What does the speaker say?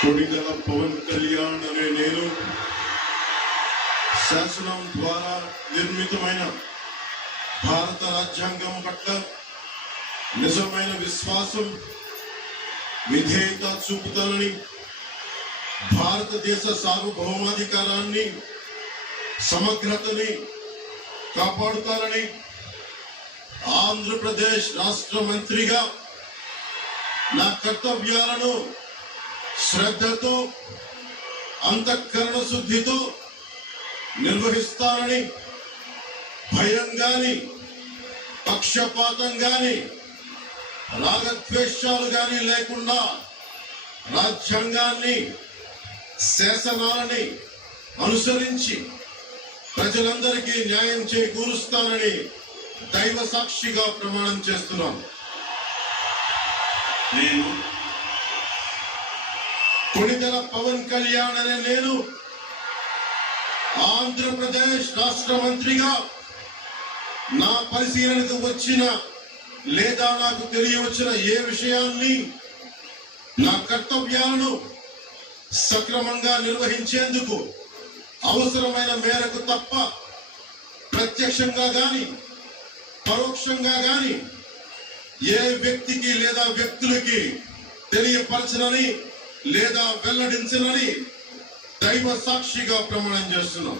కొడిగల పవన్ కళ్యాణ్ అనే నేను శాసనం ద్వారా నిర్మితమైన భారత రాజ్యాంగం పట్ల నిజమైన విశ్వాసం విధేయత చూపుతానని, భారతదేశ సార్వభౌమాధికారాన్ని సమగ్రతని కాపాడుతానని, ఆంధ్రప్రదేశ్ రాష్ట్ర మంత్రిగా నా కర్తవ్యాలను శ్రద్ధతో అంతఃకరణ శుద్ధితో నిర్వహిస్తానని, భయం గాని పక్షపాతం గాని రాగద్వేషాలు గాని లేకుండా రాజ్యాంగాన్ని శాసనాలని అనుసరించి ప్రజలందరికీ న్యాయం చేకూరుస్తానని దైవ సాక్షిగా ప్రమాణం చేస్తున్నాను. నేను కొడిగల పవన్ కళ్యాణ్ అనే నేను ఆంధ్రప్రదేశ్ రాష్ట్ర మంత్రిగా నా పరిశీలనకు వచ్చిన లేదా నాకు తెలియవచ్చిన ఏ విషయాన్ని నా కర్తవ్యాలను సక్రమంగా నిర్వహించేందుకు అవసరమైన మేరకు తప్ప ప్రత్యక్షంగా గాని పరోక్షంగా గాని ఏ వ్యక్తికి లేదా వ్యక్తులకి తెలియపరచనని లేదా వెల్లడించనని దైవ సాక్షిగా ప్రమాణం చేస్తున్నాం.